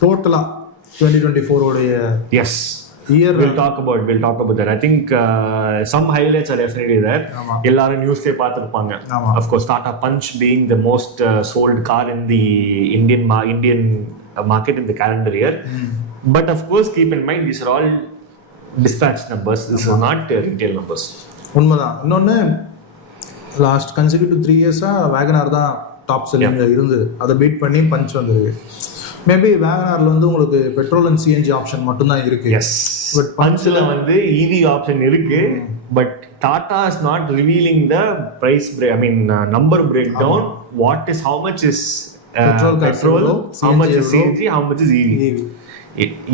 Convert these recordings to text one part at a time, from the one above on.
டோட்டலா 2024 உடைய yes year we'll talk about that. I think some highlights are definitely there. எல்லாரும் நியூஸ்ல பார்த்திருப்பாங்க. Of course Tata Punch being the most sold car in the Indian market in the calendar year. But of course keep in mind these are all dispatch numbers. This is not retail numbers. உண்மைதான். இன்னொன்னு last consecutive 3 இயர்ஸா Wagon R தான் top selling இருந்து அதை beat பண்ணி punch வந்தது. Maybe Wagon Rல வந்து உங்களுக்கு பெட்ரோல் அண்ட் சிஎன்ஜி ஆப்ஷன் மட்டும் தான் இருக்கு. எஸ் பட் பஞ்ச்ல வந்து ஈவி ஆப்ஷன் இருக்கு. But Tata is not revealing the price number break down. What is how much is petrol, how much is CNG, how much is EV.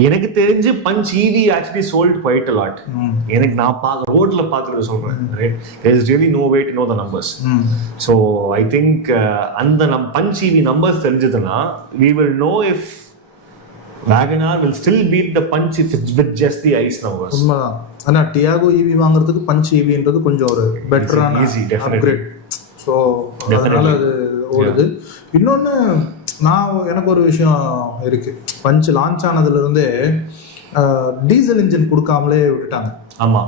எனக்கு தெரிஞ்சு Punch EV actually sold quite a lot. எனக்கு நான் ரோட்ல பாக்குறது சொல்றேன். Right, there is really no way to know the numbers. So I think அந்த Punch EV numbers தெரிஞ்சதுன்னா we will know if Wagon R will still beat the punch if it's with just the ICE numbers. உண்மைதான். ஆனா Diego EV வாங்குறதுக்கு punch ஈவின்றது கொஞ்சம் ஒரு பெட்டரான upgrade. So அதனால அது ஓடுது. இன்னொன்று எனக்கு ஒரு விஷயம் இருக்கு. பஞ்ச் லான்ச் ஆனதுல இருந்தே டீசல் இன்ஜின் கொடுக்காமலே விட்டுட்டாங்க. ஆமா,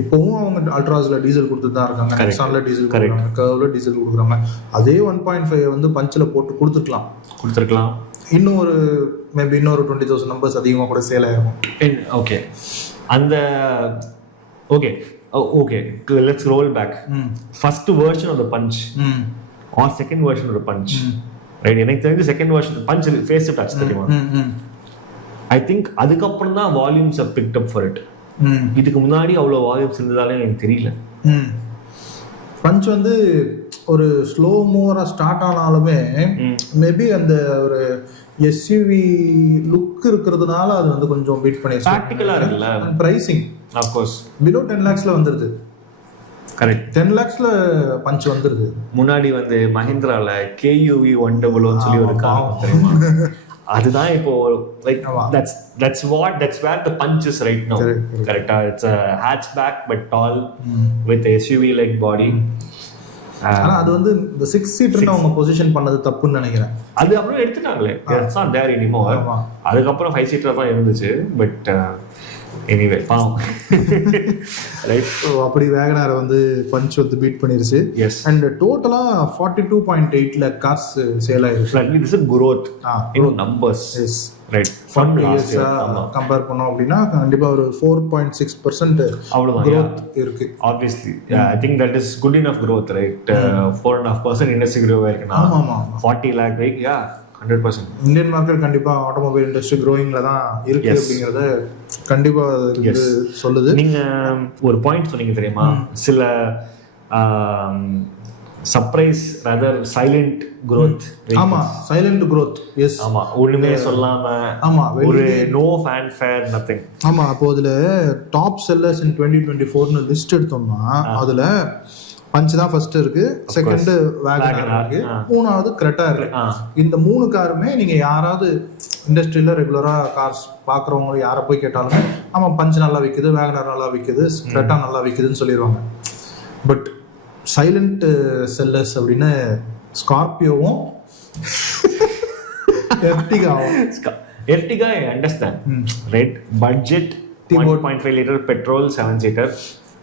இப்பவும் அவங்க அல்ட்ராஸ்ல டீசல் கொடுத்துட்டு தான் இருக்காங்க. நெக்ஸான்ல டீசல் கொடுக்குறாங்க, கர்வ்ல டீசல் கொடுக்குறாங்க. அதே 1.5 வந்து பஞ்சில் போட்டு கொடுத்துருக்கலாம். இன்னும் ஒரு மேபி இன்னொரு 20,000 நம்பர்ஸ் அதிகமாக கூட சேல் ஆகும். ஓகே, அந்த okay, let's roll back. First version of the punch or second version of the punch, right? எனக்கு தெரிஞ்ச செகண்ட் வெர்ஷன் பஞ்ச் facelift ஆச்சு தெரியுமா? ஐ திங்க் அதுக்கப்புறம் தான் volumes have picked up for it. இதுக்கு முன்னாடி அவ்வளோ வால்யூம்ஸ் இருந்ததாலே எனக்கு தெரியல. பஞ்ச் வந்து ஒரு ஸ்லோ மூவரா ஸ்டார்ட் ஆனாலுமே மேபி அந்த ஒரு எஸ்யூவி லுக் இருக்கிறதுனால அது வந்து கொஞ்சம் பீட் பண்ணி ப்ராக்டிகலா இருக்குல்ல. Pricing of course below 10 lakhs ல வந்துருது. கரெக்ட், 10 lakhsல பஞ்ச் வந்துருது. முன்னாடி வந்து மஹிந்திரால KUV 100 சொல்லி ஒரு கார் தெரியுமா? அதுதான் இப்போ like that's where the punch is right now. Correct. It's a hatchback but tall with SUV like body. ஆனா அது வந்து இந்த 6 சீட்டர்னு அவங்க பொசிஷன் பண்ணது தப்புன்னு நினைக்கிறேன். அது அப்புறம் எடுத்துட்டாங்களே, it's not there anymore. அதுக்கப்புறம் 5 சீட்டர் தான் இருந்துச்சு. பட் எனிவே பாவம், ரைட். அப்படி Wagon R வந்து பஞ்ச் வந்து பீட் பண்ணிருச்சு. எஸ், அண்ட் டோட்டலா 42.8 lakh கார்ஸ் சேல் ஆயிருக்கு. this is growth in numbers. Yes, right. from last year compare பண்ணோம் அப்படினா கண்டிப்பா ஒரு 4.6% அவ்வளவுதான் growth இருக்கு. obviously I think that is good enough growth, right? 4.5% industry growth இருக்குனா 40 lakh வெயிட், 100%. இந்தியன் மார்க்கெட் கண்டிப்பா ஆட்டோமொபைல் இண்டஸ்ட்ரி growingல தான் இருக்கு அப்படிங்கறத கண்டிப்பா இது சொல்லுது. நீங்க ஒரு பாயிண்ட் சொன்னீங்க தெரியுமா, சில சர்ப்ரைஸ் ரதர் சைலண்ட் growth. ஆமா, சைலண்ட் growth. எஸ், ஆமா, ஒண்ணுமே சொல்லாம, ஆமா, ஒரு நோ ஃபேன்ஃபேர் நதிங். ஆமா, அப்போ அதுல டாப் செல்லர்ஸ் இன் 2024 னு லிஸ்ட் எடுத்தோம்னா அதுல பஞ்ச் தான் ஃபர்ஸ்ட் இருக்கு, செகண்ட் Wagon R இருக்கு, மூணாவது creta இருக்கு. இந்த மூணு காருமே நீங்க யாராவது இண்டஸ்ட்ரியில ரெகுலரா கார்ஸ் பாக்குறவங்க யாரை போய் கேட்டாலுமே ஆமா பஞ்ச் நல்லா விக்குது, Wagon R நல்லா விக்குது, creta நல்லா விக்குதுன்னு சொல்லிடுவாங்க. பட் சைலண்ட் செல்லர்ஸ் அப்படின்னு ஸ்கார்பியோவும் Ertiga I understand, right? Budget 1.5 liter petrol 7 seater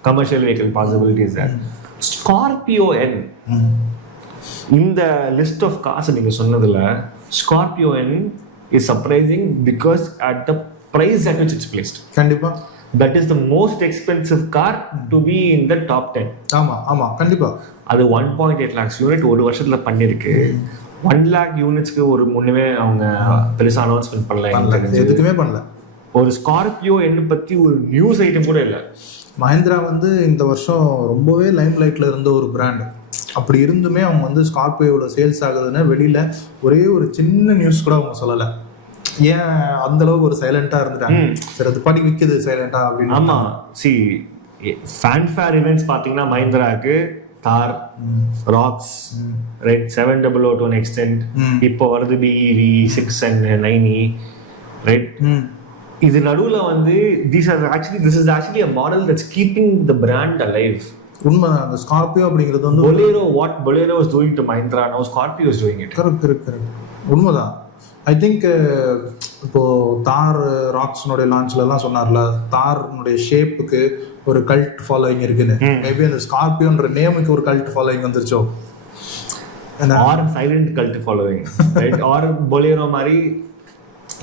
commercial vehicle possibilities there. Scorpio N இந்த லிஸ்ட் ஆஃப் காசு நீங்க சொன்னதுல Scorpio N is surprising because at the price at which it's placed. கண்டிப்பா that is the most expensive car to be in the top 10. ஆமா கண்டிப்பா. அது 1.8 lakhs unit ஒரு வருஷத்துல பண்ணிருக்கு. 1 lakh யூனிட்ஸ்க்கு ஒரு முன்னமே அவங்க பெருசா அனௌன்ஸ்மென்ட் பண்ணல, எதுக்குமே பண்ணல. ஒரு ஸ்கார்பியோ என்ன பத்தி ஒரு நியூஸ் ஐட்டம் கூட இல்ல. மஹிந்திரா வந்து இந்த வருஷம் ரொம்பவே லைம் லைட்ல இருந்த ஒரு பிராண்ட். அப்படி இருந்துமே அவங்க வந்து ஸ்கார்பியோட சேல்ஸ் ஆகுதுன்னு வெளியில ஒரே ஒரு சின்ன நியூஸ் கூட அவங்க சொல்லல. ஏன் அந்த அளவுக்கு ஒரு சைலண்டா இருந்துட்டாங்க? சரி, அது படி விக்குது சைலண்டா அப்படின்னு. ஆமா, சி ஃபேன்ஃபேர் ஈவென்ட்ஸ் பாத்தீங்கன்னா மஹிந்திராக்கு தார், ராக்ஸ், ரைட், 700 எக்ஸ்டென்ட், இப்போ வருது BEV 6 and 9e, ரைட். இது நடுவுல வந்து this is actually a model that's keeping the brand alive. உண்மை, அந்த ஸ்கார்பியோ அப்படிங்கிறது வந்து Bolero is doing to Mahindra, now Scorpio is doing it. Correct. உண்மைதான். ஐ திங்க் இப்போ தார் ராக்ஸ்னுடைய லான்ச்லலாம் சொன்னார்ல, தார்னுடைய ஷேப்புக்கு ஒரு கல்ட் ஃபாலோயிங் இருக்குன்னு. மேபி அந்த ஸ்கார்பியோன்ற நேமுக்கு ஒரு கல்ட் ஃபாலோயிங் வந்துருச்சோ, or silent cult following, right? Or Bolero மாதிரி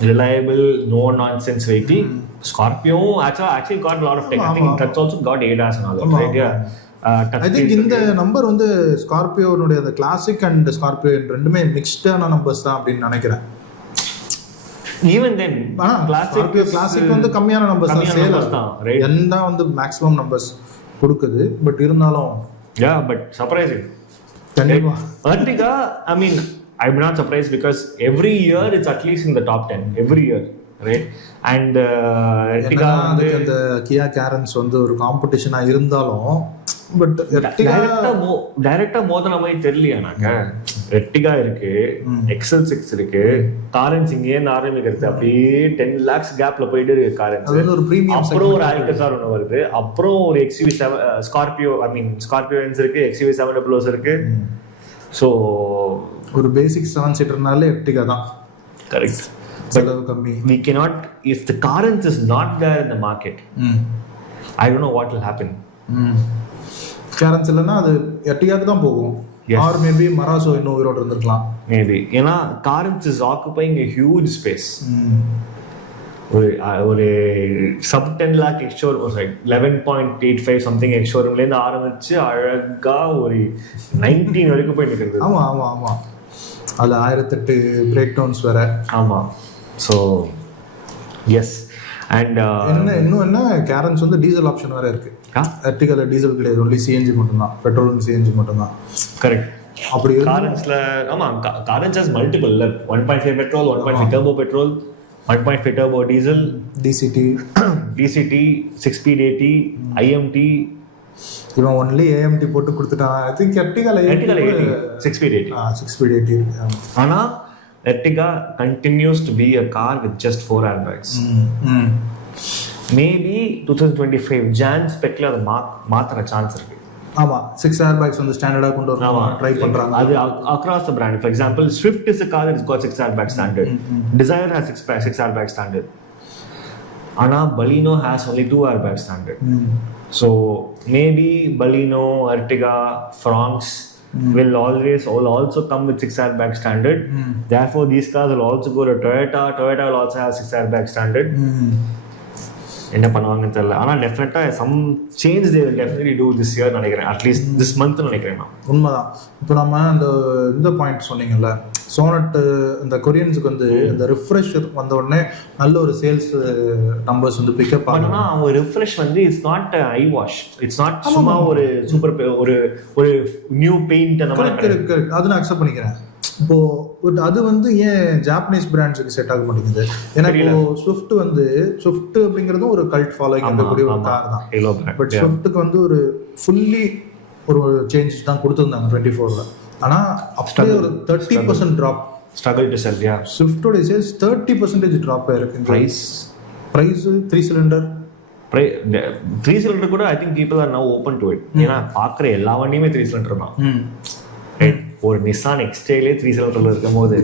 reliable, no nonsense vehicle. Scorpio actually got a lot of tech. I think that's also got ADAS and all that, right? Yeah. I think இந்த number வந்து ஸ்கார்பியோனுடைய அந்த classic and Scorpio ரெண்டுமே மிக்ஸ்டான numbers தான் அப்படின்னு நினைக்கிறேன். Even then classic வந்து கம்மியான numbers தான், சேல்ஸ் தான், எந்த வந்து மேக்ஸிமம் நம்பர்ஸ் கொடுக்குது. பட் இருந்தாலும் பட் சர்ப்ரைசிங். கண்டிப்பா Ertiga, I mean, I'm not surprised because every year it's at least in the top 10 every year, right? And Ertiga அதுக்கு அந்த Kia carens வந்து ஒரு காம்படிஷனா இருந்தாலும் பட் டைரக்டா மோதன மாதிரி தெரியலையானாக்க. Ertiga இருக்கு, XL6 இருக்கு, carens இங்கே ஆரம்பிக்கிறது அப்படியே 10 lakhs கேப்ல போயிட்டு இருக்கு carens. அது ஒரு பிரீமியம். அப்புறம் ஒரு Alcazar ஒன்று வருது, அப்புறம் ஒரு XUV7 Scorpio, I mean Scorpio இருக்கு, XUV700 இருக்கு. ஸோ ஒரு பேசிக் 7 சீட்டர்னாலே Ertiga தான். கரெக்ட். செலவு கம்மி. We cannot, if the carens is not there in the market, I don't know what will happen. carens இல்லைன்னா அது Ertigaக்கு தான் போகும். ஆர் மேபி மராசோ இன்னும் உயிரோடு இருந்திருக்கலாம் மேபி. ஏன்னா carens is occupying a huge space. ஒரு sub 10 lakh எக்ஸ்ஷோரூம், 11.85 சம்திங் எக்ஸ்ஷோரூம்லேருந்து ஆரம்பிச்சு அழகா ஒரு 19 வரைக்கும் போய் நிற்கிறது. ஆமா ஆமா ஆமா, அதில் 1008 பிரேக் டவுன்ஸ் வேற. ஆமா. So yes. அண்ட் என்ன carens வந்து டீசல் ஆப்ஷன் வேற இருக்கு. Ertigaல டீசல் கிடையாது, ஒன்லி சிஎன்ஜி மட்டும்தான், பெட்ரோல் சிஎன்ஜி மட்டும்தான். கரெக்ட். அப்படி carensல ஆமா, carens has multiple, 1.5 petrol, 1.5 turbo petrol, 1.5 turbo diesel, DCT, 6-speed AT, IMT. இவன் ஒன்லி AMT போட்டு கொடுத்துட்டான். ஐ திங்க் Ertigaல 6-speed AT. 6-speed AT. ஆனா Ertiga continues to be a car with just 4 airbags. Maybe 2025 Jan specல அது மாத்துற chance இருக்கு. ஆமா, 6 airbags வந்து ஸ்டாண்டர்டா கொண்டு வரணும் ட்ரை பண்றாங்க. அது across the brand. For example, Swift is a car that has got 6 airbag standard. Dzire has 6 airbag standard. Ana Baleno has only 2 airbag standard. So maybe Baleno, Ertiga, Fronx will also come with 6 airbag standard. Therefore these cars will also go to Toyota will also have 6 airbag standard. என்ன பண்ணுவாங்கன்னு தெரியல. ஆனால் டெஃபினட்டாக some change they will definitely do this year நினைக்கிறேன், at least this month நினைக்கிறேன் நான். உண்மைதான். இப்போ நம்ம இந்த பாயிண்ட் சொன்னீங்கல்ல, சோனட் இந்த கொரியன்ஸுக்கு வந்து இந்த ரிஃப்ரெஷர் வந்த உடனே நல்ல ஒரு சேல்ஸ் நம்பர்ஸ் வந்து பிக்கப் ஆகுனா, அவங்க ரிஃப்ரெஷ் வந்து it's not I wash, it's not சும்மா ஒரு சூப்பர் ஒரு நியூ பெயிண்ட் அந்த மாதிரி. அது நான் அக்செப்ட் பண்ணிக்கிறேன். இப்போ அது வந்து ஏன் ஜாப்பனீஸ் பிராண்ட்ஸுக்கு செட் ஆக மாட்டேங்குது? ஏன்னா இப்போ ஸ்விஃப்ட் அப்படிங்கிறதும் ஒரு கல்ட் ஃபாலோயிங் இருக்கக்கூடிய ஒரு கார் தான். பட் ஸ்விஃப்ட்டுக்கு வந்து ஒரு ஃபுல்லி ஒரு சேஞ்ச் தான் கொடுத்துருந்தாங்க 24ல. ஆனா அப்படியே ஒரு 30% drop, struggle to sell. Yeah, ஸ்விஃப்ட்டோட சேல்ஸ் 30% ட்ராப் ஆயிருக்கு. பிரைஸ் 3 சிலிண்டர் 3 சிலிண்டர் கூட I think people are now open to it. ஏன்னா பாக்குற எல்லா வண்டியுமே 3 சிலிண்டர் தான். ஒரு நிசான் எக்ஸ்டேலே 3 சிலிண்டர்ல இருக்கும்போது,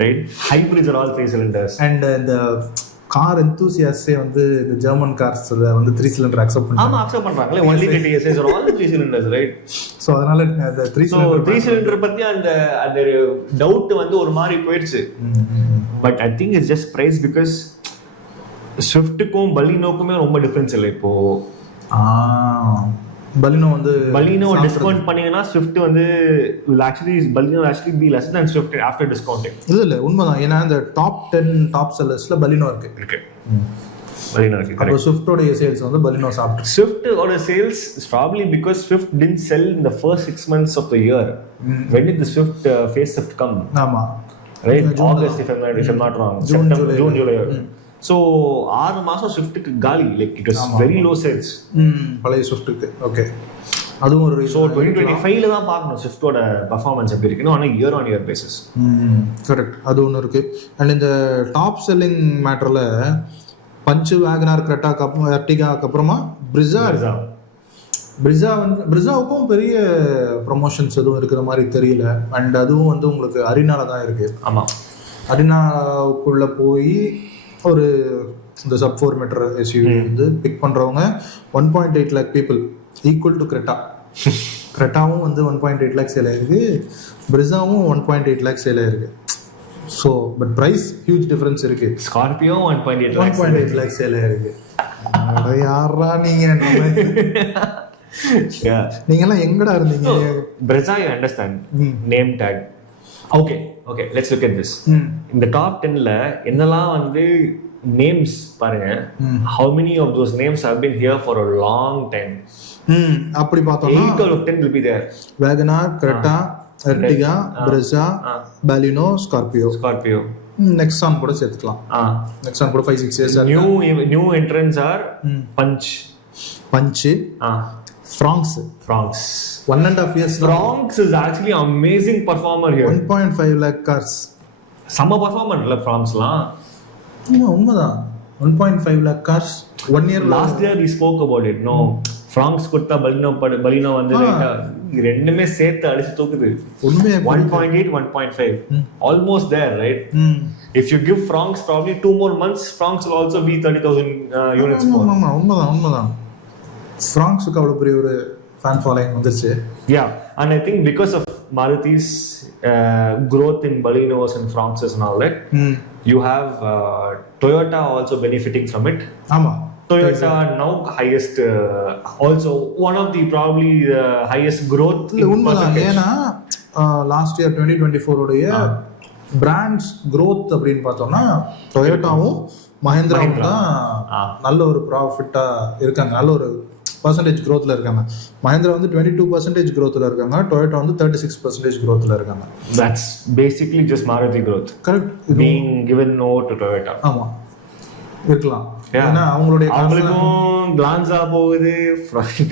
right, hybrids are all 3 cylinders. And இந்த கார் எந்தூசியாஸ்டே வந்து இந்த ஜெர்மன் கார்ஸ்ல வந்து 3 சிலிண்டர் அக்செப்ட் பண்றாங்க. ஆமா, அக்செப்ட் பண்றாங்களே. Only TSS are all 3 cylinders, right? So அதனால அந்த 3 சிலிண்டர் பத்தி அந்த டவுட் வந்து ஒரு மாதிரி போயிடுச்சு. But I think it's just price, because ஸ்விஃப்ட்டுக்கும் பலினோக்குமே ரொம்ப டிஃபரன்ஸ் இல்லை இப்போ. பலினோ டிஸ்கவுண்ட் பண்ணீங்கன்னா ஸ்விஃப்ட் வந்து Baleno actually be less than Swift after discounting. இல்ல உண்மைதான். ஏன்னா இந்த டாப் 10 டாப் செல்லர்ஸ்ல பலினோ இருக்கு. பலினோ இருக்கு. அப்போ ஸ்விஃப்ட்டோட சேல்ஸ் வந்து பலினோ சாப்பிட்டு. ஸ்விஃப்ட்டோட sales is probably because Swift didn't sell in the first 6 months of the year. When did the Swift facelift come? ஆமா, right, August if I'm not wrong. September, June, July. So 6 மாசம் ஸ்விஃப்ட்டுக்கு காலி, like it was very low sales பழைய ஸ்விஃப்ட்டுக்கு. Okay, அதுவும் ஒரு. So 2025ல தான் பார்க்கணும் ஸ்விஃப்ட்டோட performance எப்படி இருக்குன்னு, ஆனால் year on year basis. Correct, அது ஒன்று இருக்கு. அண்ட் இந்த டாப் செல்லிங் மேட்டரில் பஞ்சு, வேகனார், கிரெட்டாக்கு அப்புறம், எர்டிகாக்கு அப்புறமா பிரிஸா பிரிசாவுக்கும் பெரிய ப்ரொமோஷன்ஸ் எதுவும் இருக்கிற மாதிரி தெரியல. அண்ட் அதுவும் வந்து உங்களுக்கு அரினால தான் இருக்கு. ஆமா, அரினாவுக்குள்ள போய் ஒரு இந்த sub 4 meter SUV வந்து பிக் பண்றவங்க 1.8 lakh people equal to Creta. கிரெட்டாவும் வந்து 1.8 lakh சேல் ஆயிருக்கு, பிரிசாவும் 1.8 lakh சேல் ஆயிருக்கு. So but price huge difference இருக்கு. ஸ்கார்பியோ 1.8 lakh சேல் ஆயிருக்கு. யாரா நீங்க நீங்கெல்லாம் எங்கடா இருந்தீங்க? Brezza you understand name tag. Okay okay, let's look at this. இந்த டாப் 10ல என்னெல்லாம் வந்து நேம்ஸ் பாருங்க. how many of those names have been here for a long time? அப்படி பார்த்தோம்னா 8 out of 10 will be there. Wagon R, Creta, Ertiga, Brezza, Baleno, Scorpio. Nexon கூட சேர்த்துக்கலாம். Nexon கூட 5-6 years. New entrants are Punch, Fronx. 1.5 years. Fronx is actually amazing performer here. 1.5 lakh cars. Summer performer இல்ல Fronxலாம். உண்மைதான். 1.5 lakh cars 1 year. Last year we spoke about it. No, Fronx கொடுத்தா பலினோ வந்து ரெண்டுமே சேர்த்து அடிச்சு தூக்குது. 1.8 1.5 almost there, right? If you give Fronx probably 2 more months, Fronx will also be 30,000 units more. உண்மைதான். Fronxக்கு அவ்வளவு பெரிய ஒரு ஃபேன் ஃபாலோயிங் வந்துருச்சு. Yeah, and I think because of Maruti's growth in Balinos and Fronxes and all that, you have Toyota also benefiting from it. ஆமா, Toyota now highest, also one of the probably highest growth in percentage. ஏனா last year 2024 உடைய brands growth அப்படினு பார்த்தோம்னா டொயோட்டாவும் மஹிந்திராவும் தான் நல்ல ஒரு ப்ராஃபிட்டா இருக்காங்க, நல்ல ஒரு percentage growthல இருக்காங்க. மஹிந்திரா வந்து 22% growthல இருக்காங்க, டொயோட்டா வந்து 36% growthல இருக்காங்க. That's basically just Maruti growth. Correct. Being given over to Toyota. ஆமா, இருக்கலாம். ஏன்னா அவங்களுக்கும் கிளான்ஸா போகுது,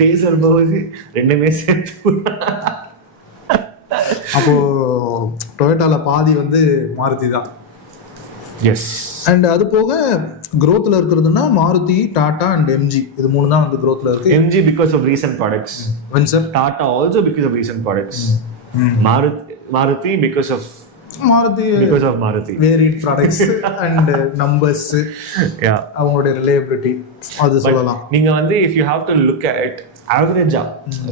டேசர் போகுது, ரெண்டுமே சேர்த்து. அப்போ டொயோட்டால பாதி வந்து மாருதி தான். எஸ். அண்ட் அது போக growthல இருக்கிறதுனா மாருதி, டாடா அண்ட் எம்ஜி, இது மூணு தான் வந்து growthல இருக்கு. MG because of recent products. Windsor. Tata also because of recent products. Maruti because of Maruti varied products and numbers. Yeah, அவங்களுடைய reliability அது சொல்லலாம். நீங்க வந்து if you have to look at average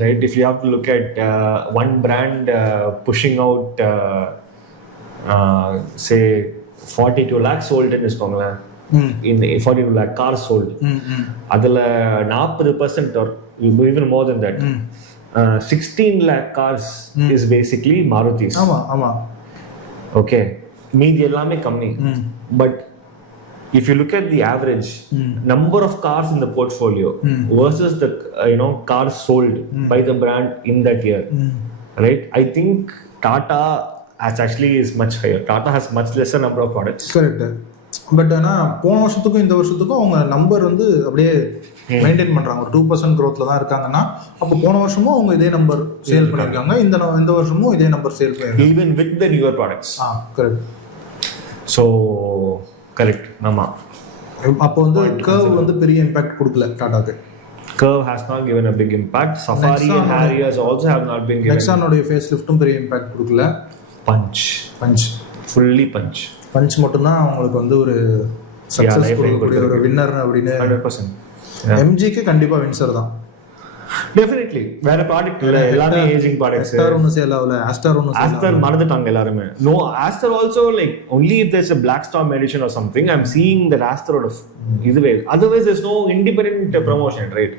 right, if you have to look at one brand pushing out say 42 lakh sold in வச்சுக்கோங்களேன், in 42 lakh cars sold, அதுல 40% or even more than that, 16 lakh cars is basically Marutis. ஆமா. Okay, மீதி எல்லாமே கம்மி. But if you look at the average number of cars in the portfolio versus the cars sold by the brand in that year, right, I think Tata is much higher. Tata has much lesser number of products. Correct. But ஆனா போன வருஷத்துக்கும் இந்த வருஷத்துக்கும் அவங்க number வந்து அப்படியே maintain பண்றாங்க. ஒரு 2% growthல தான் இருக்காங்கன்னா, அப்போ போன வருஷமும் அவங்க இதே நம்பர் சேல் பண்ணிருக்காங்க, இந்த வருஷமும் இதே நம்பர் சேல் பண்ணிருக்காங்க, even with the newer products. Correct. So correct. ஆமா, அப்போ வந்து கர்வ் வந்து பெரிய இம்பாக்ட் கொடுக்கல டாடாக்கு. Curve has not given a big impact. Safari and Harriers also have not been given. Nexon உடைய ஃபேஸ்லிஃப்ட்டும் பெரிய இம்பாக்ட் கொடுக்கல. Punch fully punch மட்டும் தான் அவங்களுக்கு வந்து ஒரு சக்சஸ் கொடுக்கக்கூடிய ஒரு வின்னர் அப்படின்னு. 100%. எம்ஜிக்கு கண்டிப்பா வின்சர் தான். டெஃபினெட்லி. வேற ப்ராடக்ட் இல்ல, எல்லாமே ஏஜிங் ப்ராடக்ட்ஸ். ஆஸ்டார் ஒன்னு சேல் ஆகல, ஆஸ்டார் மறந்துட்டாங்க எல்லாரும். No, Astar also like only if there's a black storm edition or something I'm seeing that ஆஸ்டாரோட இதுவே, otherwise there's no independent promotion, right?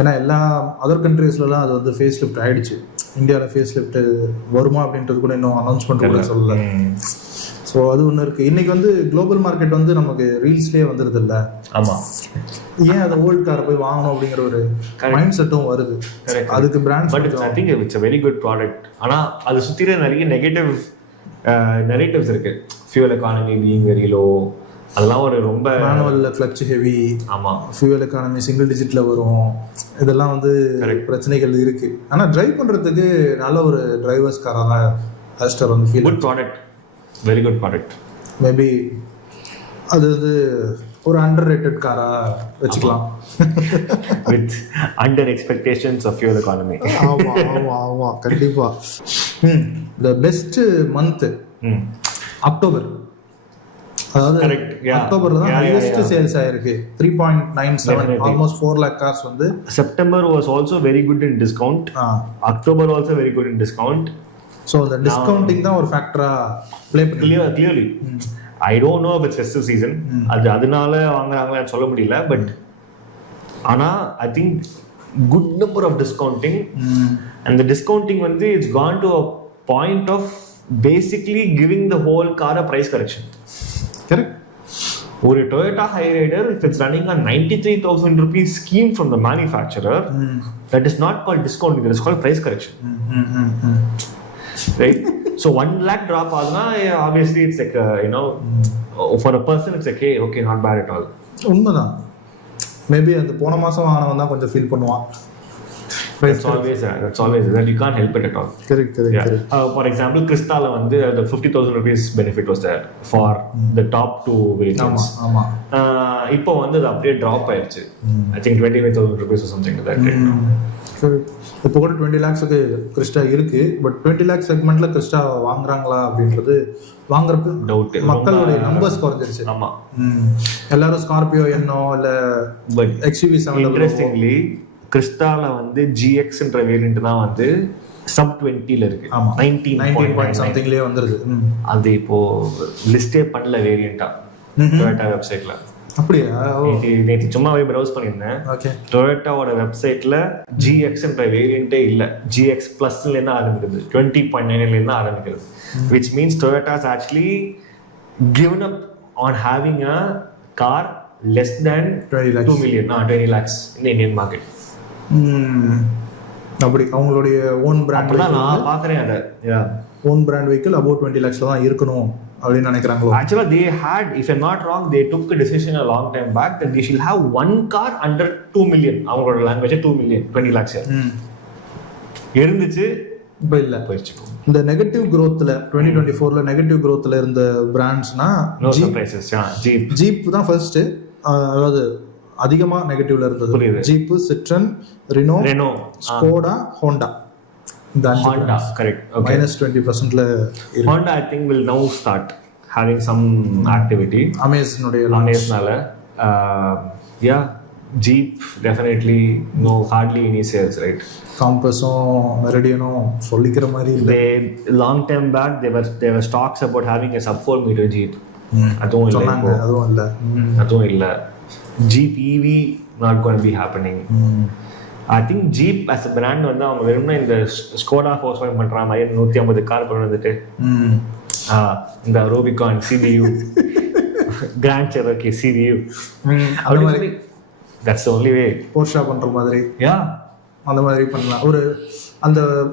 ஏன்னா எல்லா அதர் கண்ட்ரீஸ்லலாம் அது வந்து ஃபேஸ் லிஃப்ட் ஆயிடுச்சு. இந்தியாவில் ஃபேஸ் லிஃப்ட் வருமா அப்படின்றது கூட இன்னும் அனௌன்ஸ்மெண்ட் கூட சொல்லல. ஸோ அது ஒன்று இருக்குது. இன்னைக்கு வந்து குளோபல் மார்க்கெட் வந்து நமக்கு ரீல்ஸ்லேயே வந்துடுது இல்லை. ஆமாம், ஏன் அதை ஓல்டு காரை போய் வாங்கணும் அப்படிங்கிற ஒரு மைண்ட் செட்டும் வருது. அதுக்கு brand but I think it's a very good product. ஆனால் அது சுற்றில நிறைய நெகட்டிவ்ஸ் இருக்கு. Fuel economy being very low, அதெல்லாம் ஒரு ரொம்ப மேனுவல்ல கிளட்ச் ஹெவி. ஆமாம், ஃபியூவல் எக்கானமி சிங்கிள் டிஜிட்ல வரும், இதெல்லாம் வந்து பிரச்சனைகள் இருக்கு. ஆனா டிரைவ் பண்றதுக்கு நல்ல ஒரு டிரைவர்ஸ் காரா தான் ஆஸ்டர் வந்து feel. Good product, very good product. Maybe அது ஒரு அண்டர் ரேட்டட் காரா வச்சுக்கலாம். With under expectations of fuel economy. ஆமா ஆமா ஆமா கண்டிப்பா. The best month October. அதாவது அக்டோபர்ல தான் ஹையஸ்ட் சேல்ஸ் ஆயிருக்கு. 3.97 ஆல்மோஸ்ட் 4 lakh cars வந்து. September was also very good in discount. October also very good in discount. So அந்த டிஸ்கவுண்டிங் தான் ஒரு ஃபேக்டரா ப்ளே பண்ணி. Clearly I don't know if it's festive season. அதனால வாங்குறாங்களான்னு சொல்ல முடியல. பட் ஆனா I think good number of discounting. And the discounting வந்து it's gone to a point of basically giving the whole car a price correction. Correct. ஒரு Toyota Hyryder, if it's running a 93,000 rupees scheme from the manufacturer, that is not called discounting, that is called price correction. Right? So 1 lakh drop ஆகுதுன்னா obviously it's like for a person it's like, hey, okay, not bad at all. உண்மைதான். Maybe அந்த போன மாசம் வாங்கினவன் தான் கொஞ்சம் feel பண்ணுவான். That's always that you can't help it at all. Correct. For example, Crystala வந்து the 50,000 rupees benefit was there for the top 2 variants. ஆமா. இப்போ வந்து அது அப்படியே drop ஆயிருச்சு. I think 25,000 rupees or something like that. இப்போ கூட 20 lakhsக்கு கிறிஸ்டா இருக்கு. பட் 20 lakh செக்மெண்ட்ல கிறிஸ்டா வாங்குறாங்களா அப்படின்றது வாங்குறதுக்கு டவுட். மக்களுடைய நம்பர்ஸ் குறைஞ்சிருச்சு. ஆமா. எல்லாரும் ஸ்கார்பியோ என்னோ இல்ல XUV7. இன்ட்ரெஸ்டிங்லி கிறிஸ்டால வந்து GX-ன்ற வேரியன்ட் தான் வந்து sub 20 ல இருக்கு. 19 point somethingலயே வந்துருது. அது இப்போ லிஸ்டே பண்ணல வேரியன்ட்டா டொயோட்டா வெப்சைட்ல. அப்படியா? நேற்று சும்மாவே ப்ரௌஸ் பண்ணியிருந்தேன். டொயோட்டாவோட வெப்சைட்ல GX-ன்ற வேரியன்ட்டே இல்லை. GX Plus-ல இருந்து ஆரம்பிக்குது, 20.9 இருந்து ஆரம்பிக்குது. Which means Toyota has actually given up on having a car less than 2 million, 20 lakhs in the Indian market. அப்படி அவங்களுடைய ஓன் பிராண்ட் நான் பார்க்குறேன். அதை ஓன் பிராண்ட் வெஹிக்கிள் above 20 lakhsல தான் இருக்கணும் அப்படின்னு நினைக்கிறாங்களோ? Actually they had, if I'm not wrong, they took a decision a long time back that they should have one car under 2 million. அவங்களோட லாங்குவேஜ் 2 million, 20 lakhs இருந்துச்சு. இப்போ இல்லை, போயிடுச்சு. இந்த நெகட்டிவ் growthல 2024ல நெகட்டிவ் growthல இருந்த பிராண்ட்ஸ்னா ஜீப் தான் ஃபர்ஸ்ட். அதாவது அதிகமா நெகட்டிவ்ல இருந்தது jeep, Citroen, Reno, Skoda, Honda. Honda, correct. Okay. -20%ல Honda I think will now start having some activity. Amaze-னால yeah, Jeep definitely no hardly any sales, right? Compass-um Meridian-um சொல்லிக்கிற மாதிரி இல்ல. They long time back there were talks about having a sub 4 meter Jeep. அதுவும் இல்ல. Jeep EV not going to be happening. I think Jeep as a brand வந்து அவங்க வெறும்னா இந்த Skoda Volkswagen பண்ற மாதிரி 150 கார் கொண்டு வந்துட்டு இந்த Rubicon CBU, Grand Cherokee CBU, அந்த மாதிரி that's the only way. Porsche பண்ற மாதிரி அந்த மாதிரி பண்ணலாம். ஒரு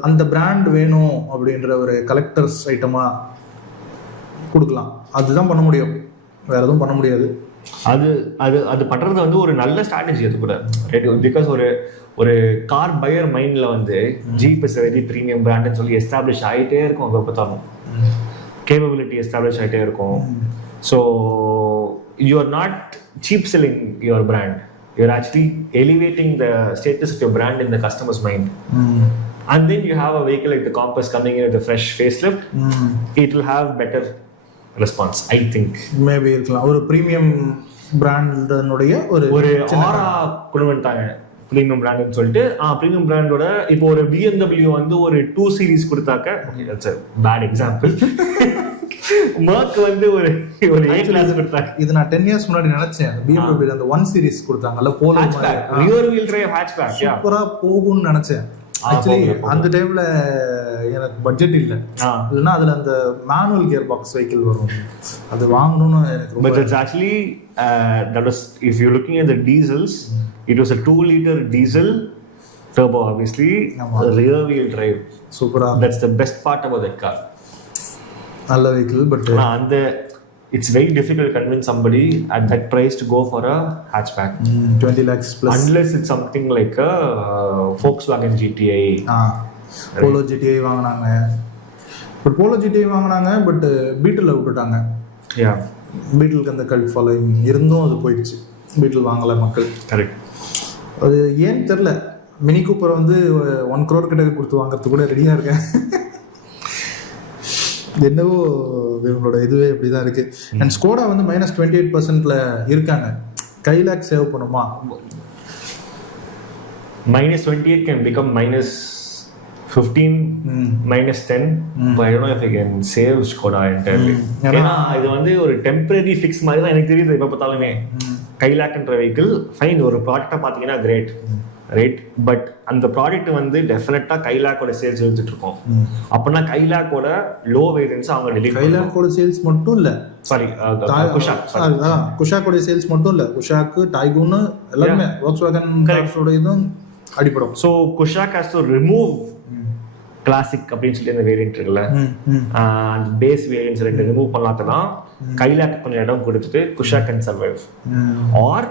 அந்த பிராண்ட் வேணும் அப்படின்ற ஒரு கலெக்டர்ஸ் ஐட்டமா கொடுக்கலாம். அதுதான் பண்ண முடியும், வேற எதுவும் பண்ண முடியாது. அது பண்றது வந்து ஒரு நல்ல ஸ்ட்ராட்டஜி. அது கூட பிகாஸ் ஒரு கார் பையர் மைண்ட்ல வந்து ஜீப் இஸ் வெரி ப்ரீமியம் பிராண்ட்னு சொல்லி எஸ்டாப்ளிஷ் ஆகிட்டே இருக்கும். அதை பார்த்தாலும் கேப்பபிலிட்டி எஸ்டாப்ளிஷ் ஆகிட்டே இருக்கும். So you are not cheap selling your brand, you are actually elevating the status of your brand in the customers mind. And then you have a vehicle like the Compass coming in with a fresh facelift, it will have better response, I think. Maybe இருக்கலாம். ஒரு premium பிராண்டனுடைய ஒரு ஆரா கொண்டு வந்துட்டாங்க. Premium பிராண்ட்னு சொல்லிட்டு premium பிராண்டோட இப்போ ஒரு BMW வந்து ஒரு 2 சீரிஸ் கொடுத்தாக்க, that's a bad example. Mark வந்து ஒரு A கிளாஸ் கொடுத்தாங்க. இது நான் 10 இயர்ஸ் முன்னாடி நினைச்சேன். BMW அந்த 1 சீரிஸ் கொடுத்தாங்கல, Polo rear wheel drive hatchback சூப்பரா போகும்னு நினைச்சேன். ஆக்சுவலி அந்த டைம்ல எனக்கு பட்ஜெட் இல்லைன்னா அதுல அந்த மேனுவல் கியர் பாக்ஸ் வெஹிக்கிள் வரும், அது வாங்கணும்னு எனக்கு. But it's actually that was, if you're looking at the diesels, it was a 2 liter diesel turbo, obviously rear wheel drive. Super. That's the best part about that car. நல்ல vehicle. But அந்த it's very difficult to convince somebody at that price to go for a hatchback. 20 lakhs plus. Unless it's something like a Volkswagen GTI. Polo GTI வாங்குனாங்க. But Polo GTI வாங்குனாங்க, but பீட்டில் விட்டுட்டாங்க. பீட்டிலுக்கு அந்த cult following இருந்தும் அது போயிடுச்சு, பீட்டில் வாங்கலை மக்கள். Correct. அது ஏன்னு தெரில. மினி கூப்பர் வந்து 1 crore கிட்ட கொடுத்து வாங்குறதுக்கு கூட ரெடியாக இருக்கேன். என்னவோ இவங்களோட இதுவே இப்படிதான் இருக்கு. அண்ட் ஸ்கோடா வந்து -28% இருக்காங்க. கைலாக் சேவ் பண்ணுமா? -28 can become -15, -10, but I don't know if I can save Skoda entirely. ஏன்னா இது வந்து ஒரு டெம்பரரி ஃபிக்ஸ் மாதிரி தான் எனக்கு தெரியுது. எப்போ பார்த்தாலுமே கைலாக்ன்ற வெஹிக்கிள் ஃபைன், ஒரு ப்ராடக்டா பார்த்தீங்கன்னா கிரேட் ரைட், பட் அந்த ப்ராடக்ட் வந்து டெஃபினட்டா கைலாக்கோட சேல்ஸ் எடுத்துட்டு இருக்கோம். அப்படின்னா கைலாக்கோட லோ வேரியன்ஸ் அவங்க டெலிவரி. கைலாக்கோட சேல்ஸ் மட்டும் இல்ல, சாரி குஷாக்கோட சேல்ஸ் மட்டும் இல்ல, குஷாக்கு டைகூன் எல்லாமே வாக்ஸ்வாகன் கார்ஸோட இதுவும் அடிப்படும். So Kushaq has to remove classic அப்படின்னு சொல்லி அந்த வேரியன்ட் இருக்குல்ல, அந்த பேஸ் வேரியன்ஸ் ரெண்டு ரிமூவ் பண்ணாங்கன்னா கைலாக் கொஞ்சம் இடம் கொடுத்துட்டு Kushaq can survive. Or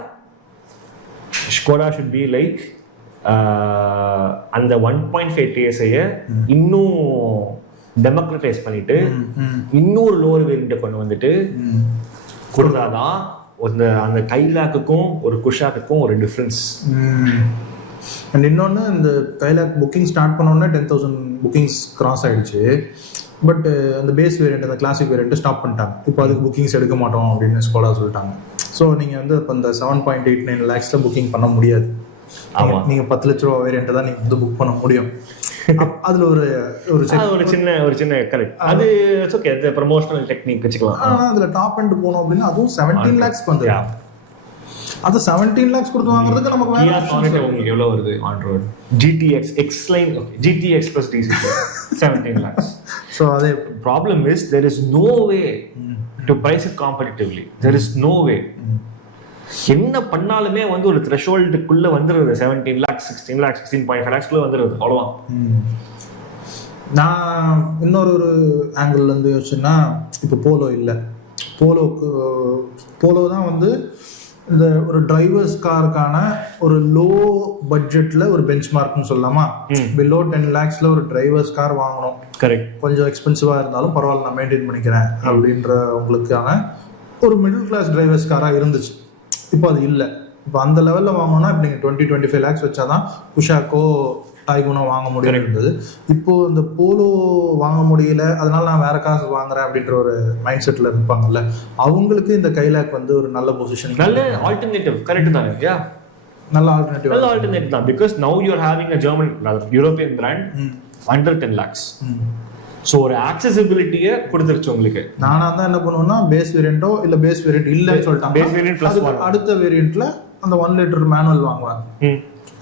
Skoda should be like அந்த 1.5 TSI இன்னும் டெமோக்ரட்டைஸ் பண்ணிட்டு இன்னொரு லோவர் வேரியண்ட்டை கொண்டு வந்துட்டு கொடுத்தாதான் அந்த கைலாக்குக்கும் ஒரு குஷாக்குக்கும் ஒரு டிஃப்ரென்ஸ். அண்ட் இன்னொன்று, இந்த கைலாக் புக்கிங் ஸ்டார்ட் பண்ணோன்னே 10,000 புக்கிங்ஸ் கிராஸ் ஆகிடுச்சு. பட் அந்த பேஸ் வேரியண்ட், அந்த கிளாசிக் வேரியண்ட்டு ஸ்டாப் பண்ணிட்டாங்க. இப்போ அதுக்கு புக்கிங்ஸ் எடுக்க மாட்டோம் அப்படின்னு ஸ்கோடா சொல்லிட்டாங்க. ஸோ நீங்கள் வந்து இப்போ இந்த 7.89 lakhs புக்கிங் பண்ண முடியாது. நீங்கள் 10 லட்ச ரூபா வேரியண்ட்டை தான் நீங்கள் வந்து புக் பண்ண முடியும். அதில் ஒரு சின்ன கரெக்ட், அது ஓகே, அது ப்ரமோஷனல் டெக்னிக் வச்சுக்கலாம். ஆனால் அதில் டாப் எண்ட் போனோம் அப்படின்னா அதுவும் 17 lakhs வந்து அது 17 lakhs கொடுத்து வாங்குறதுக்கு நமக்கு Kia Sonet உங்களுக்கு எவ்வளவு வருது on road? GTX X-Line, GTX plus DC 17 lakhs. So அதே problem is there is no way to price it competitively. There is no way. என்ன பண்ணாலுமே வந்து ஒரு த்ரெஷோல்டுக்குள்ள வந்துருது. 17 lakhs, 16 lakhs, 16.5 lakhs குள்ள வந்துருது. அவ்வளவுதான். நான் இன்னொரு ஆங்கிள் இருந்து யோசிச்சேன்னா, இப்போ போலோ இல்லை, போலோ தான் வந்து இந்த ஒரு டிரைவர்ஸ் காருக்கான ஒரு லோ பட்ஜெட்ல ஒரு பெஞ்ச் மார்க்னு சொல்லலாமா? பிலோ 10 lakhsல ஒரு டிரைவர்ஸ் கார் வாங்கணும், கரெக்ட், கொஞ்சம் எக்ஸ்பென்சிவா இருந்தாலும் பரவாயில்ல நான் மெயின்டைன் பண்ணிக்கிறேன் அப்படின்ற உங்களுக்கான ஒரு மிடில் கிளாஸ் டிரைவர்ஸ் காராக இருந்துச்சு. இப்போ அது இல்லை. இப்போ அந்த லெவலில் வாங்கணும்னா இப்போ நீங்கள் 20-25 lakhs வச்சாதான் குஷாக்கோ டைகூனோ வாங்க முடியும் இருந்தது. இப்போ இந்த போலோ வாங்க முடியல, அதனால நான் வேற காசு வாங்குறேன் அப்படின்ற ஒரு மைண்ட் செட்ல இருப்பாங்கல்ல, அவங்களுக்கு இந்த கைலாக் வந்து ஒரு நல்ல பொசிஷன், நல்ல ஆல்டர்னேட்டிவ். கரெக்ட் தான், யா, நல்ல ஆல்டர்னேட்டிவ் தான். Because now you are having a German European brand under 10 lakhs. So ஒரு ஆக்சசிபிலிட்டியை கொடுத்துருச்சு உங்களுக்கு. நானா தான் என்ன பண்ணுவேன்னா, பேஸ் வேரியண்டோ இல்லை பேஸ் வேரியண்ட் இல்லைன்னு சொல்லிட்டாங்க, பேஸ் வேரியண்ட் ப்ளஸ் அடுத்த வேரியண்ட்ல அந்த 1 liter மேனுவல் வாங்குவேன்.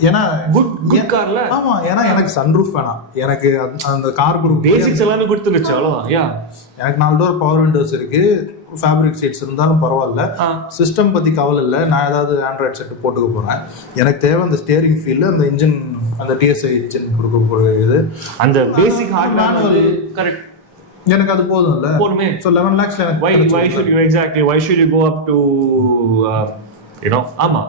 ஏன்னா குட் கார்ல, ஆமா, ஏன்னா எனக்கு சன்ரூஃப் வேணாம், எனக்கு அந்த கார் குரூப் பேசிக்ஸ் எல்லாமே கொடுத்துருச்சு, அவ்வளவுதான். யா, எனக்கு 4 door பவர் விண்டோஸ் இருக்கு, ஃபேப்ரிக் சீட்ஸ் இருந்தாலும் பரவாயில்ல, சிஸ்டம் பத்தி கவலை இல்லை, நான் ஏதாவது ஆண்ட்ராய்ட் செட் போட்டுக்க போறேன். எனக்கு தேவை அந்த ஸ்டியரிங் ஃபீல், அந்த இன்ஜின், அந்த டிஎஸ்ஐ இன்ஜின் கொடுக்க போறது, அந்த பேசிக் ஹார்ட்வேர் கரெக்ட், எனக்கு அது போதும் இல்ல. So 11 lakhsல எனக்கு why should you exactly why should you go up to ஆமா,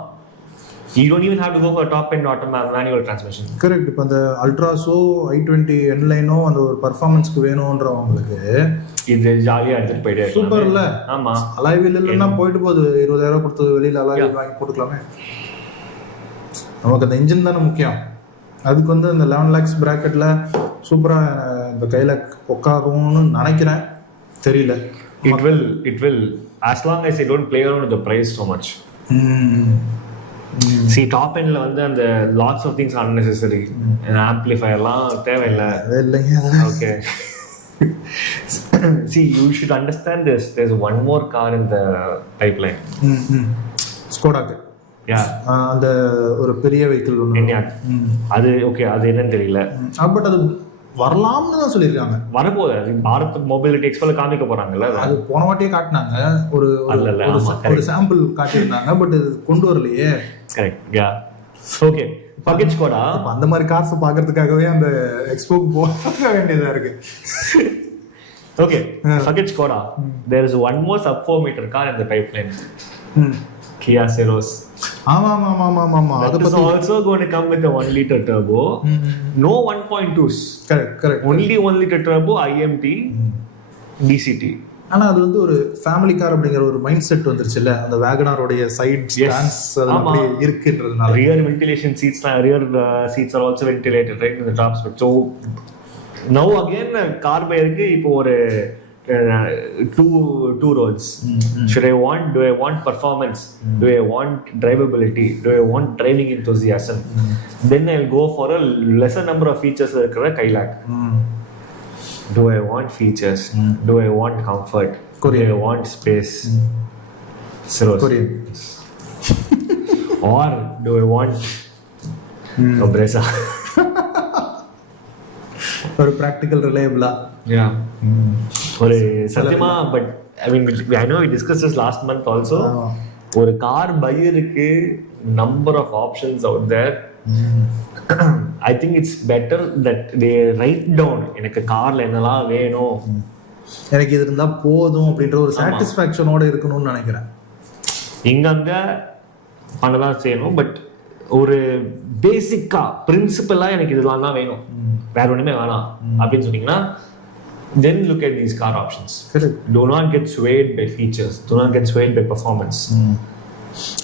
you don't even have to go for a top end automatic manual transmission. Correct. இப்போ அந்த அல்ட்ராஸோ i20 என்லைனோ அந்த ஒரு பர்ஃபார்மன்ஸ்க்கு வேணும்ன்றவங்களுக்கு இது ஜாலியா எடுத்துட்டு போயிட்டே சூப்பர் இல்ல. ஆமா, அலாய் வீல் இல்லைன்னா போயிட்டு போகுது, 20,000 கொடுத்து வெளியில அலாய் வீல் வாங்கி போட்டுக்கலாமே. நமக்கு அந்த இன்ஜின் தானே முக்கியம். அதுக்கு வந்து அந்த 11 lakhs பிராக்கெட்ல சூப்பரா இந்த கைலாக் உட்காரும்னு நினைக்கிறேன், தெரியல. It will as long as they don't play around with the price so much. See, top endல வந்து அந்த lots of things are unnecessary. ஆம்பிளிஃபையர்லாம் தேவையில்லை. Okay. See, you should understand this. There's one more car in the pipeline. Skoda. Yeah. அந்த ஒரு பெரிய vehicle ஒன்று. அது okay, அது என்னன்னு தெரியல. பட் அது வரலாம்னு தான் சொல்லியிருக்காங்க. வரப்போகுது, அது பாரத் மொபிலிட்டி எக்ஸ்போல காமிக்க போறாங்கல்ல. அது போன வாட்டியே காட்டினாங்க, ஒரு சாம்பிள் காட்டியிருந்தாங்க, பட் இது கொண்டு வரலையே. கரெக்ட். Yeah, okay. பக்கெட் ஸ்கோடா அந்த மாதிரி கார்ஸ் பார்க்கறதுக்காகவே அந்த எக்ஸ்போக்கு போக வேண்டியதா இருக்கு. ஓகே, பக்கெட் Skoda. There is one more sub 4 meter car in the pipeline. Kia Syros. ஆமா. That is also going to come with a 1 liter turbo. No 1.2s. Correct. Only 1 liter turbo, IMT, DCT. ஆனா அது வந்து ஒரு family car அப்படிங்கிற ஒரு mind set வந்துருச்சுல்ல, அந்த வேகனாரோடைய side stands அது அப்படியே இருக்குன்றதுனால. ரியர் வென்டிலேஷன் சீட்ஸ்லாம், rear seats are also ventilated right in the top spec. So now again car பையருக்கு இப்போ ஒரு two roads. Do I want performance? Do I want drivability? Do I want driving enthusiasm? Then I'll go for a lesser number of features இருக்கிற kylaq. Do I want features? Do I want comfort? Korean. Do I want space? Syros. Korean. Or do I want compressor? ஒரு practical ரிலையபிளா. ஒரு சத்தியமா, but I mean I know we discuss this last month also. ஒரு car பையருக்கு number of options out there. I think it's better that they write down எனக்கு கார்ல என்னெல்லாம் வேணும், எனக்கு இது இருந்தா போதும் அப்படின்ற ஒரு சாட்டிஸ்ஃபேக்ஷனோட இருக்கணும்னு நினைக்கிறேன். இங்கங்க பண்ணதான் செய்யணும், பட் ஒரு பேசிக்கா பிரின்சிபலா எனக்கு இதெல்லாம் தான் வேணும், வேற ஒண்ணுமே வேணாம் அப்படின்னு சொன்னீங்கன்னா, then look at these car options. Correct. Do not get swayed by features. Do not get swayed by performance.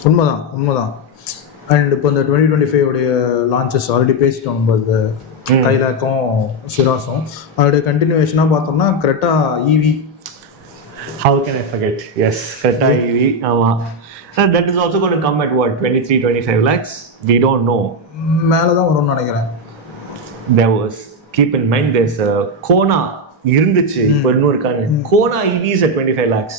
உண்மைதான். அண்ட் இப்போ இந்த 2025 உடைய லான்ச்சஸ் ஆல்ரெடி பேசிட்டோம். இந்த கைலாக்கும் சிராஸும் அதோடைய கண்டினியூவேஷனாக பார்த்தோம்னா creta EV. How can I forget? Yes, creta EV. And that is also going to come at what, 23-25 lakhs? We don't know. மேலே தான் வரும்னு நினைக்கிறேன். There was, keep in mind, there's a Kona இருந்துச்சு, இப்போ இன்னும் இருக்காங்க. Kona EVs at 25 lakhs.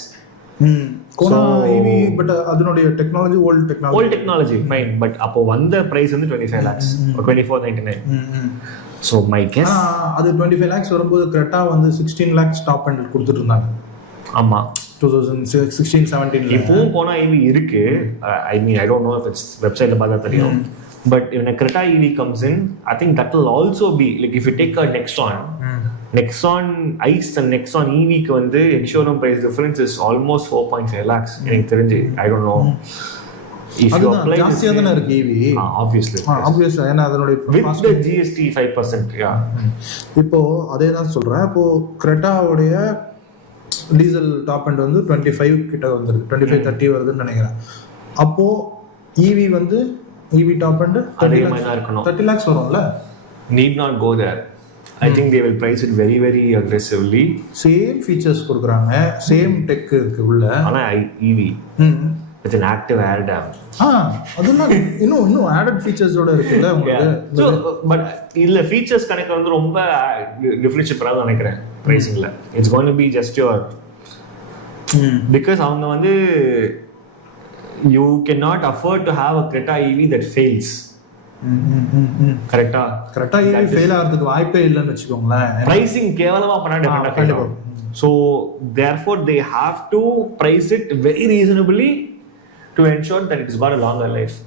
Kona EV, but அதனுடைய technology old technology mine, but அப்போ வந்த பிரைஸ் வந்து 25 lakhs or 2499. So my guess, அது 25 lakhs வரும்போது creta வந்து 16 lakhs டாப் எண்ட் கொடுத்துட்டு இருந்தாங்க. ஆமா, 2016-17. இப்போ Kona EV இருக்கு. I mean, I don't know if it's வெப்சைட்ல பார்த்தா தெரியும். But when a creta EV comes in, I think that will also be like, if you take a Nexon ICE and Nexon EV க்கு வந்து insurance price difference is almost 4.5 lakhs. எனக்கு தெரிஞ்சு, I don't know. If you apply ஜாஸ்தியா தான இருக்கு EV. Obviously ஏன்னா அதனுடைய with the GST 5%. இப்போ அதே தான் சொல்றேன். இப்போ creta உடைய டீசல் டாப் எண்ட் வந்து 25 கிட்ட வந்துருது, 25-30 வருதுன்னு நினைக்கிறேன். அப்போ EV வந்து EV டாப் எண்ட் 30 lakhs வரும்ல. Need not go there. I think they will price it very very aggressively. Same features கொடுக்குறாங்க, சேம் டெக் இருக்கு உள்ள. ஆனா EV with an active air dam. அதெல்லாம் இன்னும் added featuresோட இருக்குல்ல உங்களுக்கு. So but இல்ல features கணக்கு வந்து ரொம்ப டிஃபரன்ஷியேட் பண்ணாத நினைக்கிறேன் pricingல. It's going to be just your because அவங்க வந்து you cannot afford to have a creta EV that fails. கரெக்ட்டா? creta EV ஃபெயில் ஆகிறதுக்கு வாய்ப்பே இல்லைன்னு வெச்சுக்கோங்களேன். pricing கேவலமா பண்ணா டிஃபரண்டா. So therefore they have to price it very reasonably to ensure that it's got a longer life.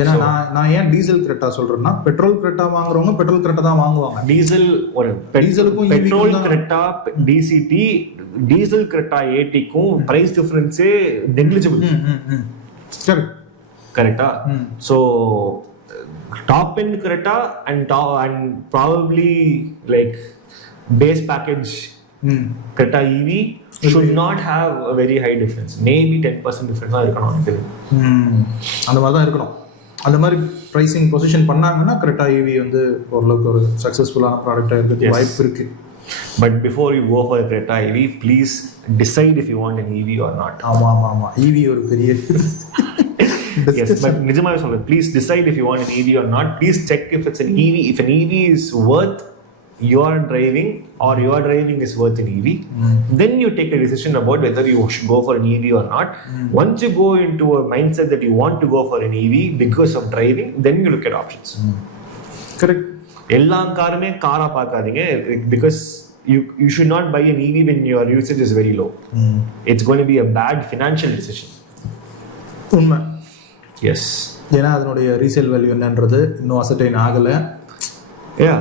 ஏன்னா நான் ஏன் டீசல் creta சொல்றேன்னா, பெட்ரோல் creta வாங்குறவங்க பெட்ரோல் creta தான் வாங்குவாங்க. டீசல் ஒரு டீசலுக்கும் petrol creta DCT diesel creta AT-க்கும் பிரைஸ் டிஃபரன்ஸே நெக்லிஜிபிள். சரி, கரெக்ட்டா? So top end creta and probably like base package creta EV should not have a very high difference. Maybe 10% difference தான் இருக்கணும் எனக்கு. அந்த மாதிரி தான் இருக்கணும். அந்த மாதிரி pricing position பண்ணாங்கன்னா creta EV வந்து ஓரளவுக்கு ஒரு சக்சஸ்ஃபுல்லான ப்ராடக்டாக இருக்கிறதுக்கு வாய்ப்பு இருக்கு. But before you go for a creta EV, please decide if you want an EV or not. ஆமா EV ஒரு பெரிய yes, but நிஜமாவே சொல்றேன், please decide if you want an EV or not. Please check if it's an EV. If an EV is worth your driving or your driving is worth an EV, then you take a decision about whether you should go for an EV or not. Once you go into a mindset that you want to go for an EV because of driving, then you look at options. Correct. எல்லா காருமே காரா பார்க்காதீங்க, because you should not buy an EV when your usage is very low. It's going to be a bad financial decision. உண்மை. Yes. ஏன்னா அதனுடைய resale value என்னன்றது இன்னும் அசர்டைன் ஆகல. Yeah,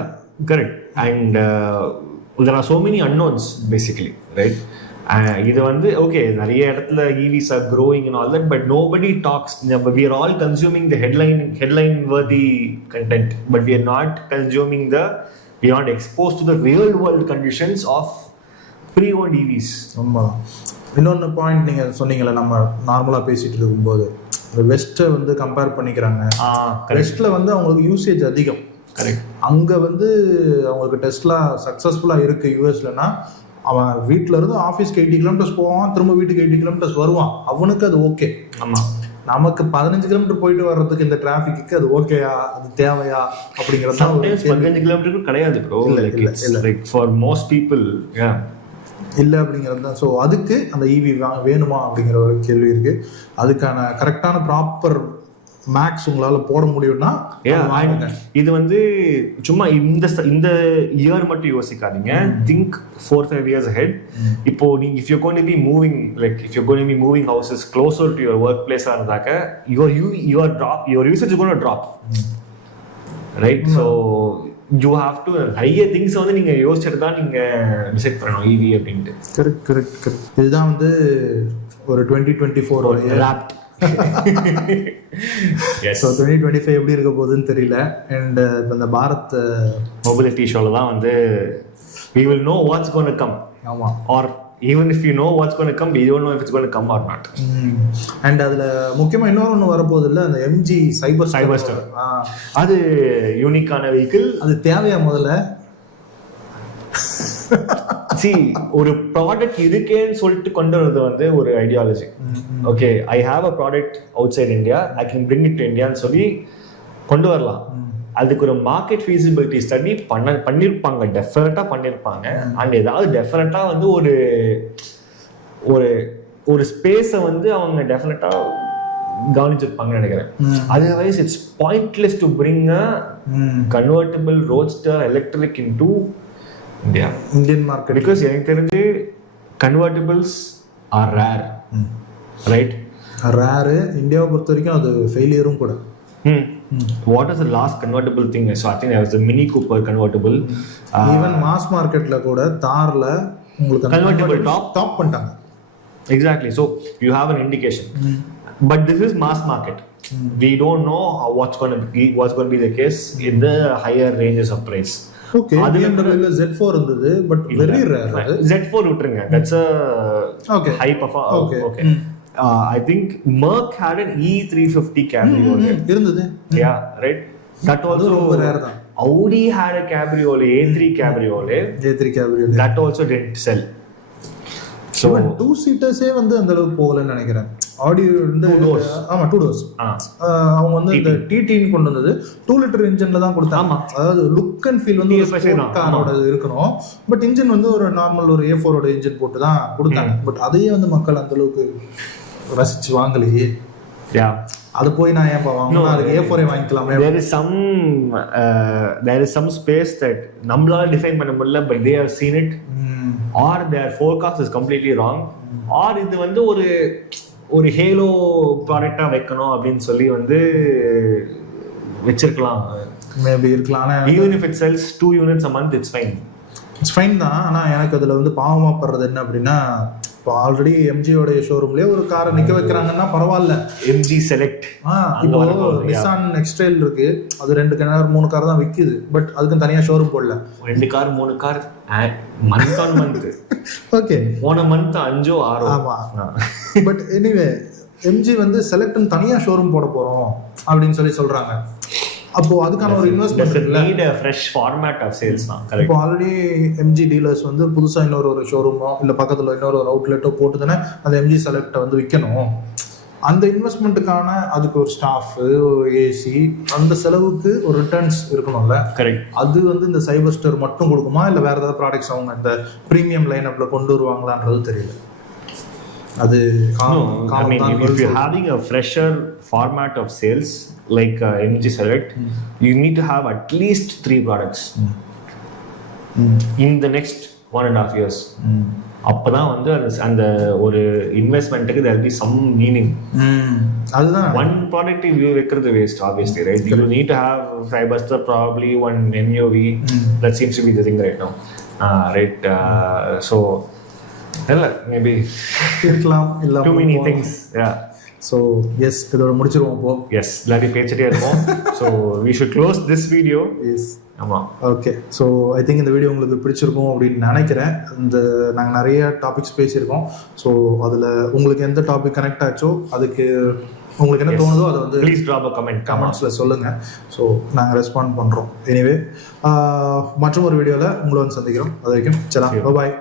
correct. And there are so many unknowns basically, right? இது வந்து okay, நிறைய இடத்துல EVs are growing and all that, but nobody talks. We are all consuming the headline worthy content, but we are not consuming we are not exposed to the real world conditions of pre-owned EVs. ஆமாம். இன்னொன்று point நீங்கள் சொன்னீங்கல்ல, நம்ம நார்மலாக பேசிகிட்டு இருக்கும்போது வெஸ்ட்டை வந்து compare பண்ணிக்கிறாங்க. வெஸ்ட்டில் வந்து அவங்களுக்கு யூசேஜ் அதிகம். கரெக்ட். அங்கே வந்து அவங்களுக்கு டெஸ்ட்லா சக்ஸஸ்ஃபுல்லாக இருக்குது யூஎஸ்லன்னா, அவன் வீட்டில் இருந்து ஆஃபீஸ்க்கு 80 கிலோமீட்டர்ஸ் போவான், திரும்ப வீட்டுக்கு 80 கிலோமீட்டர்ஸ் வருவான், அவனுக்கு அது ஓகே. ஆமாம். நமக்கு 15 கிலோமீட்டர் போயிட்டு வர்றதுக்கு இந்த டிராஃபிக்கு அது ஓகேயா, அது தேவையா அப்படிங்கிறது 15 கிலோமீட்டருக்கு கிடையாது bro. Like for most people இல்லை அப்படிங்கிறது தான். ஸோ அதுக்கு அந்த இவி வேணுமா அப்படிங்கிற ஒரு கேள்வி இருக்கு. அதுக்கான கரெக்டான ப்ராப்பர் மேக்ஸ் உங்களால் போட முடியும்னா இது வந்து சும்மா இந்த இயர் மட்டும் யோசிக்காதீங்க. Think 4-5 years ahead. இப்போ நீங்க if you're going to be moving, like if you're going to be moving houses closer to your workplace இருந்தாக்க your usage is going to drop, right? So you have to நிறைய things வந்து நீங்க யோசிச்சுட்டு தான் நீங்க decide பண்ணணும் EV அப்படின்ட்டு. Correct. இதுதான் வந்து ஒரு 2024 ராப்ட். ஸோ 2025 எப்படி இருக்க போகுதுன்னு தெரியல. அண்ட் இப்போ இந்த பாரத் மொபிலிட்டி ஷோவில் தான் வந்து we will know what's going to come. ஆமாம். or even if you know what's going to come, we don't know if it's going to come or not. And அதில் முக்கியமாக இன்னொன்று வரப்போகுது இல்லை, அந்த MG cyberster. அது யூனிக்கான வெஹிக்கிள். அது தேவையா முதல்ல? ஒரு ப்ராடக்ட் இருக்கேன்னு சொல்லிட்டு கொண்டு வரது வந்து ஒரு ideology. Okay, I have a product outside India, I can bring it to இந்தியான்னு சொல்லி கொண்டு வரலாம். அதுக்கு ஒரு மார்க்கெட் ஃபீசிபிலிட்டி ஸ்டடி பண்ணியிருப்பாங்க, டெஃபினட்டாக பண்ணியிருப்பாங்க. அண்ட் ஏதாவது டெஃபினட்டாக வந்து ஒரு ஒரு ஒரு ஸ்பேஸை வந்து அவங்க டெஃபினட்டாக கவனிச்சிருப்பாங்கன்னு நினைக்கிறேன். Otherwise it's pointless to bring a convertible Roadster electric in to Indian market. Because எனக்கு தெரிஞ்சு கன்வெர்ட்டிபிள்ஸ் ஆர் ரேர், ரைட்? ரேரு. இந்தியாவை பொறுத்த வரைக்கும் அது ஃபெயிலியரும் கூட. What is the last convertible thing? So I think there was a Mini Cooper convertible. Even mass marketல கூட தார்ல உங்களுக்கு convertible top பண்ணிட்டாங்க. Exactly. So you have an indication. But this is mass market. We don't know what's going to be the case in the higher ranges of price. Okay, BMW Z4 இருந்தது, but very rare. Z4 விட்டுருங்க, that's a high performance. Okay. I think Merc had an E350 cabriolet. இருந்தது. Yeah, right. That also ரொம்ப rare தான். Audi had a cabriolet, A3 cabriolet. That also didn't sell. So 2 seatersே வந்து அந்த அளவுக்கு போகலன்னு நினைக்கிறேன். ஆடி வந்து 2 doors. அவங்க வந்து இந்த TT-ன்னு கொண்டு வந்தது 2 liter இன்ஜின்ல தான் கொடுத்தாங்க. அதாவது லுக் அண்ட் ஃபீல் வந்து காரோட இருக்கணும். பட் இன்ஜின் வந்து ஒரு நார்மல் ஒரு A4 ஓட இன்ஜின் போட்டு தான் கொடுத்தாங்க. பட் அதையே வந்து மக்கள் அந்த அளவுக்கு ரசிச்சு வாங்கலையே. அது போய் நான் ஏன் வாங்கணும், அதுக்கு A4 வாங்கிக்கலாமே. there is some space that நம்மளால டிஃபைன் பண்ண முடியல, but they have seen it, or their forecast is completely wrong, or இது வந்து ஒரு ஹேலோ ப்ராடக்டா வைக்கணும் அப்படின்னு சொல்லி வந்து வச்சிருக்கலாம். மேபி இருக்கலாம். even if it sells 2 units a month, it's fine தான். ஆனால் எனக்கு அதில் வந்து பாவமாக படுறது என்ன அப்படின்னா, இப்போ ஆல்ரெடி எம்ஜியோடைய ஷோரூம்லேயே ஒரு காரை நிற்க வைக்கிறாங்கன்னா பரவாயில்ல. MG செலக்ட் இப்போ நிசான் நெக்ஸ்டைல் இருக்கு, அது 2 கார் 3 கார் தான் விற்குது. பட் அதுக்கு தனியாக ஷோரூம் போடல. 2 car 3 car month on month. Okay, போன மந்த் 5-6. ஆமாம். பட் எனிவே எம்ஜி வந்து செலக்ட்னு தனியாக ஷோரூம் போட போகிறோம் அப்படின்னு சொல்கிறாங்க. அப்போ அதுக்கான ஒரு இன்வெஸ்ட்மென்ட் இல்ல, need a fresh format of sales தான். கரெக்ட். இப்போ ஆல்ரெடி MG டீலர்ஸ் வந்து புதுசா இன்னொரு ஷோரூமோ இல்ல பக்கத்துல இன்னொரு அவுட்லெட்டோ போட்டு தானே அந்த MG செலக்ட வந்து விற்கணும். அந்த இன்வெஸ்ட்மெண்ட்டுக்கான அதுக்கு ஒரு ஸ்டாஃப், ஒரு ஏசி, அந்த செலவுக்கு ஒரு ரிட்டர்ன்ஸ் இருக்கணும்ல. கரெக்ட். அது வந்து இந்த சைபர்ஸ்டர் மட்டும் கொடுக்குமா இல்ல வேற ஏதாவது ப்ராடக்ட்ஸ் அவங்க இந்த பிரீமியம் லைனப்ல கொண்டு வருவாங்களான்றது தெரியல. அது I mean, if you're having a fresher format of sales like MG Select, you need to have at least 3 products in the next 1.5 years. அப்பதான் வந்து அந்த ஒரு இன்வெஸ்ட்மெண்ட்டுக்கு there will be some meaning. அதுதான் one product you வைக்கிறது waste obviously, right? You need to have cyberster, probably one MUV. That seems to be the thing right now, right? So maybe இருக்கலாம் இல்ல too many things. Yeah. So yes, இதோட முடிச்சிருவோம் இப்போ. Yes, எல்லாரும் பேசிட்டே இருக்கோம். So we should close this video. Yes. ஆமா. Okay, so I think இந்த வீடியோ உங்களுக்கு பிடிச்சிருக்கும் அப்படின்னு நினைக்கிறேன். நாங்கள் நிறைய டாபிக்ஸ் பேசியிருக்கோம். ஸோ அதில் உங்களுக்கு எந்த டாபிக் கனெக்ட் ஆச்சோ, அதுக்கு உங்களுக்கு என்ன தோணுதோ அதை வந்து ப்ளீஸ் ட்ராப் அ கமெண்ட் கமெண்ட்ஸில் சொல்லுங்கள். ஸோ நாங்கள் ரெஸ்பாண்ட் பண்ணுறோம். எனிவே மற்றும் ஒரு வீடியோவில் உங்களை வந்து சந்திக்கிறோம். அது வரைக்கும் சலாம், பாய்.